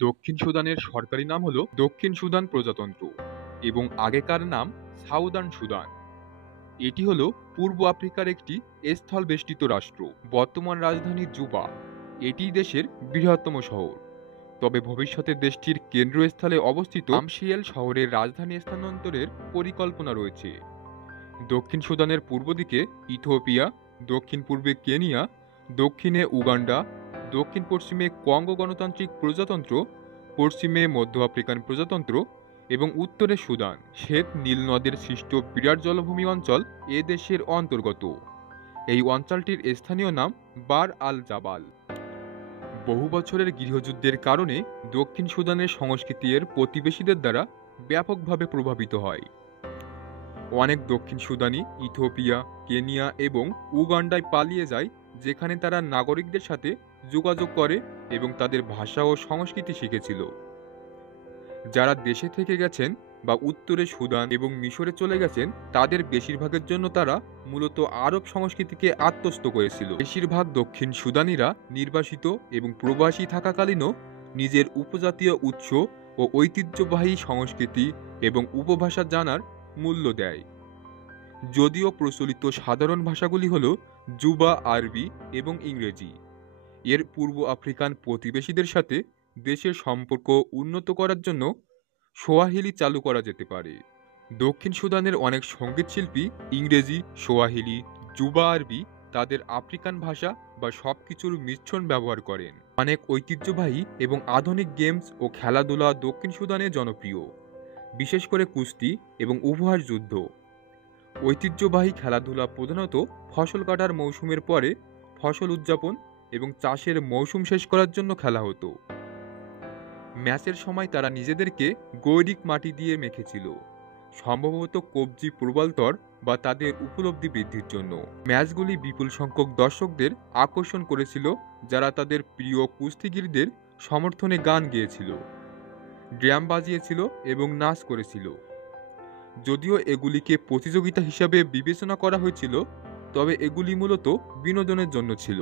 দক্ষিণ সুদানের সরকারি নাম হলো দক্ষিণ সুদান প্রজাতন্ত্র এবং আগেকার নাম সাউদার্ন সুদান। এটি হলো পূর্ব আফ্রিকার একটি স্থলবেষ্টিত রাষ্ট্র। বর্তমান রাজধানী জুবা। এটি দেশের বৃহত্তম শহর। তবে ভবিষ্যতে দেশটির কেন্দ্রস্থলে অবস্থিত আমশিয়েল শহরের রাজধানী স্থানান্তরের পরিকল্পনা রয়েছে। দক্ষিণ সুদানের পূর্ব দিকে ইথিওপিয়া, দক্ষিণ পূর্বে কেনিয়া, দক্ষিণে উগান্ডা, দক্ষিণ পশ্চিমে কঙ্গো গণতান্ত্রিক প্রজাতন্ত্র, পশ্চিমে মধ্য আফ্রিকান প্রজাতন্ত্র এবং উত্তরে সুদান। শ্বেত নীল নদের সৃষ্ট বিরাট জলভূমি অঞ্চল এ দেশের অন্তর্গত। এই অঞ্চলটির স্থানীয় নাম বার আল জাবাল। বহু বছরের গৃহযুদ্ধের কারণে দক্ষিণ সুদানের সংস্কৃতি এর প্রতিবেশীদের দ্বারা ব্যাপকভাবে প্রভাবিত হয়। অনেক দক্ষিণ সুদানি ইথিওপিয়া, কেনিয়া এবং উগান্ডায় পালিয়ে যায়, যেখানে তারা নাগরিকদের সাথে যোগাযোগ করে এবং তাদের ভাষা ও সংস্কৃতি শিখেছিল। যারা দেশে থেকে গেছেন বা উত্তরে সুদান এবং মিশরে চলে গেছেন, তাদের বেশিরভাগের জন্য তারা মূলত আরব সংস্কৃতিকে আত্মস্থ করেছিল। বেশিরভাগ দক্ষিণ সুদানিরা নির্বাসিত এবং প্রবাসী থাকাকালীনও নিজের উপজাতীয় উৎস ও ঐতিহ্যবাহী সংস্কৃতি এবং উপভাষা জানার মূল্য দেয়। যদিও প্রচলিত সাধারণ ভাষাগুলি হল জুবা আরবি এবং ইংরেজি। এর পূর্ব আফ্রিকান প্রতিবেশীদের সাথে দেশের সম্পর্ক উন্নত করার জন্য সোয়াহিলি চালু করা যেতে পারে। দক্ষিণ সুদানের অনেক সঙ্গীতশিল্পী ইংরেজি, সোয়াহিলি, জুবা আরবি তাদের আফ্রিকান ভাষা বা সবকিছুর মিশ্রণ ব্যবহার করেন। অনেক ঐতিহ্যবাহী এবং আধুনিক গেমস ও খেলাধুলা দক্ষিণ সুদানে জনপ্রিয়, বিশেষ করে কুস্তি এবং উপহার যুদ্ধ। ঐতিহ্যবাহী খেলাধুলা প্রধানত ফসল কাটার মৌসুমের পরে ফসল উদযাপন এবং চাষের মৌসুম শেষ করার জন্য খেলা হতো। ম্যাচের সময় তারা নিজেদেরকে গৈরিক মাটি দিয়ে মেখেছিল, সম্ভবত কবজি প্রবালতর বা তাদের উপলব্ধি বৃদ্ধির জন্য। ম্যাচগুলি বিপুল সংখ্যক দর্শকদের আকর্ষণ করেছিল, যারা তাদের প্রিয় কুস্তিগীরদের সমর্থনে গান গেয়েছিল, ড্রাম বাজিয়েছিল এবং নাচ করেছিল। যদিও এগুলিকে প্রতিযোগিতা হিসাবে বিবেচনা করা হয়েছিল, তবে এগুলি মূলত বিনোদনের জন্য ছিল।